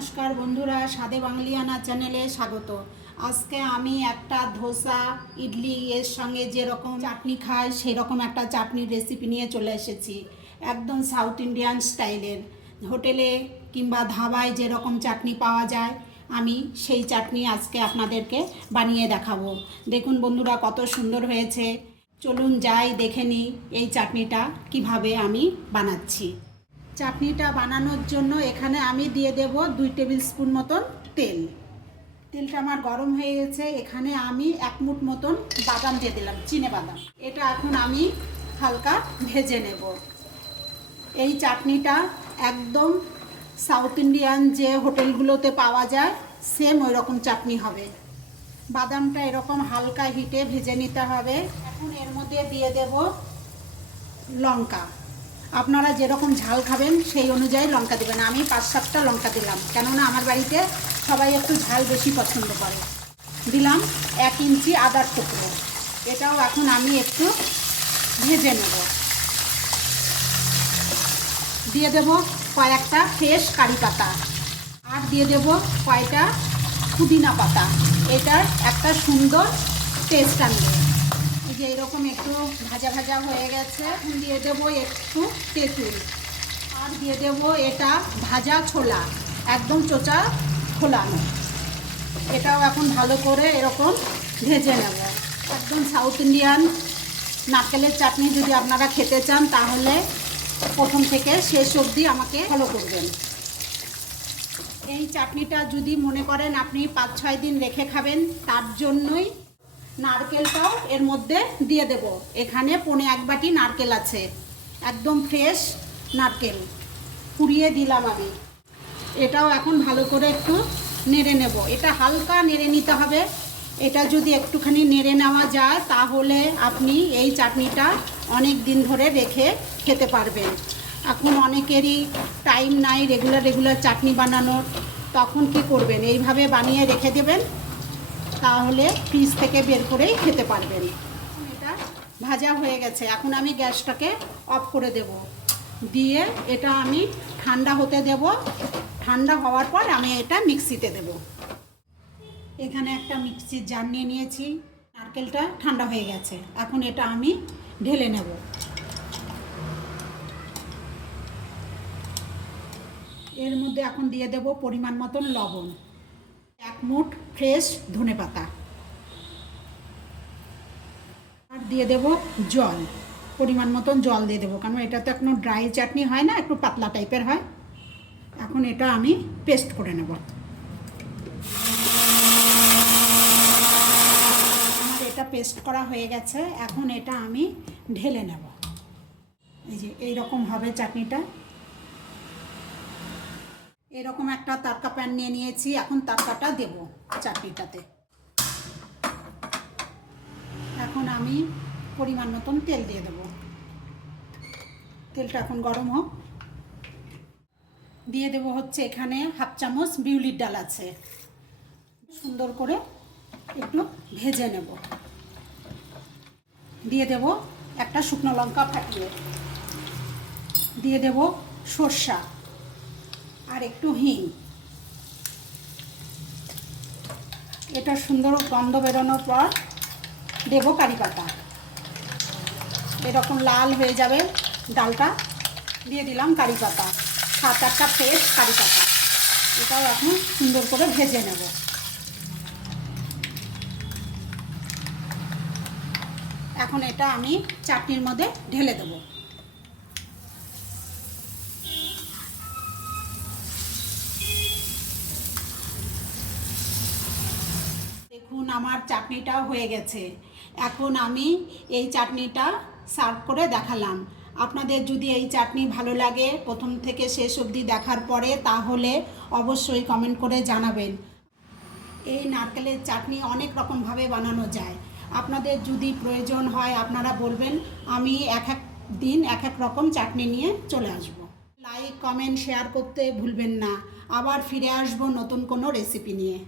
নমস্কার বন্ধুরা, স্বাদে বাঙালিয়ানা চ্যানেলে স্বাগত। আজকে আমি একটা ধোসা ইডলি এর সঙ্গে যেরকম চাটনি খাই সেরকম একটা চাটনির রেসিপি নিয়ে চলে এসেছি। একদম সাউথ ইন্ডিয়ান স্টাইলের, হোটেলে কিংবা ধাবায় যেরকম চাটনি পাওয়া যায় আমি সেই চাটনি আজকে আপনাদেরকে বানিয়ে দেখাবো। দেখুন বন্ধুরা, কত সুন্দর হয়েছে। চলুন যাই দেখে নিই এই চাটনিটা কিভাবে আমি বানাচ্ছি। চাটনিটা বানানোর জন্য এখানে আমি দিয়ে দেব 2 টেবিল স্পুন মতন তেল। তেলটা আমার গরম হয়ে গেছে। এখানে আমি 1 মুঠ মতন বাদাম দিয়ে দিলাম, চিনে বাদাম। এটা এখন আমি হালকা ভেজে নেব। এই চাটনিটা একদম সাউথ ইন্ডিয়ান যে হোটেলগুলোতে পাওয়া যায় সেম ওই রকম চাটনি হবে। বাদামটা এরকম হালকা হিটে ভেজে নিতে হবে। এখন এর মধ্যে দিয়ে দেব লঙ্কা। আপনারা যেরকম ঝাল খাবেন সেই অনুযায়ী লঙ্কা দেবেন। আমি 5-7টা লঙ্কা দিলাম, কেননা আমার বাড়িতে সবাই একটু ঝাল বেশি পছন্দ করে। দিলাম 1 ইঞ্চি আদার টুকরো। এটাও এখন আমি একটু ভেজে নেব। দিয়ে দেব কয়েকটা ফ্রেশ কারি পাতা, আর দিয়ে দেব কয়টা পুদিনা পাতা। এটার একটা সুন্দর টেস্ট আনবে। এই যে এরকম একটু ভাজা ভাজা হয়ে গেছে। দিয়ে দেবো একটু তেঁতুল, আর দিয়ে দেবো এটা ভাজা ছোলা, একদম চোচা খোলানো। এটাও এখন ভালো করে এরকম ভেজে নেব। একদম সাউথ ইন্ডিয়ান নারকেলের চাটনি যদি আপনারা খেতে চান তাহলে প্রথম থেকে শেষ অবধি আমাকে ফলো করবেন। এই চাটনিটা যদি মনে করেন আপনি 5-6 দিন রেখে খাবেন, তার জন্যই নারকেলটাও এর মধ্যে দিয়ে দেব। এখানে 1.25 বাটি নারকেল আছে, একদম ফ্রেশ নারকেল কুড়িয়ে দিলাম আমি। এটাও এখন ভালো করে একটু নেড়ে নেব। এটা হালকা নেড়ে নিতে হবে। এটা যদি একটুখানি নেড়ে নেওয়া যায় তাহলে আপনি এই চাটনিটা অনেক দিন ধরে রেখে খেতে পারবেন। এখন অনেকেরই টাইম নাই রেগুলার চাটনি বানানোর, তখন কি করবেন, এইভাবে বানিয়ে রেখে দেবেন, তাহলে ফ্রিজ থেকে বের করেই খেতে পারবেন। এটা ভাজা হয়ে গেছে। এখন আমি গ্যাসটাকে অফ করে দেব। দিয়ে এটা আমি ঠান্ডা হতে দেব। ঠান্ডা হওয়ার পর আমি এটা মিক্সিতে দেব। এখানে একটা মিক্সির জার নিয়ে নিয়েছি। নারকেলটা ঠান্ডা হয়ে গেছে। এখন এটা আমি ঢেলে নেব। এর মধ্যে এখন দিয়ে দেব পরিমাণ মতন লবণ, 1 মুঠ ফ্রেশ ধনেপাতা, আর দিয়ে দেব জল, পরিমাণ মতন জল দিয়ে দেবো, কারণ এটা তো এখনো ড্রাই চাটনি হয় না, একটু পাতলা টাইপের হয়। এখন এটা আমি পেস্ট করে নেব। আমার এটা পেস্ট করা হয়ে গেছে। এখন এটা আমি ঢেলে নেব। এই যে এইরকম হবে চাটনিটা। এরকম একটা তড়কা প্যান নিয়ে নিয়েছি। এখন তড়কাটা দেব চাটনিটাতে। এখন আমি পরিমাণ মতন তেল দিয়ে দেব। তেলটা এখন গরম হোক। দিয়ে দেব হচ্ছে এখানে 1/2 চামচ বিউলির ডাল আছে। সুন্দর করে একটু ভেজে নেব। দিয়ে দেব একটা শুকনো লঙ্কা ফাটিয়ে। দিয়ে দেব সর্ষা আর একটু হিং। এটা সুন্দর গন্ধ বেরোনোর পর দেব কারি পাতা। এরকম লাল হয়ে যাবে ডালটা। দিয়ে দিলাম কারি পাতা, 7-8টা ফ্রেশ কারি পাতা। এটাও এখন সুন্দর করে ভেজে নেব। এখন এটা আমি চাটনির মধ্যে ঢেলে দেব। দেখুন আমার চাটনিটাও হয়ে গেছে। এখন আমি এই চাটনিটা সার্ভ করে দেখালাম। আপনাদের যদি এই চাটনি ভালো লাগে প্রথম থেকে শেষ অবধি দেখার পরে, তাহলে অবশ্যই কমেন্ট করে জানাবেন। এই নারকেলের চাটনি অনেক রকমভাবে বানানো যায়। আপনাদের যদি প্রয়োজন হয় আপনারা বলবেন, আমি এক এক দিন এক এক রকম চাটনি নিয়ে চলে আসব। লাইক কমেন্ট শেয়ার করতে ভুলবেন না। আবার ফিরে আসব নতুন কোনো রেসিপি নিয়ে।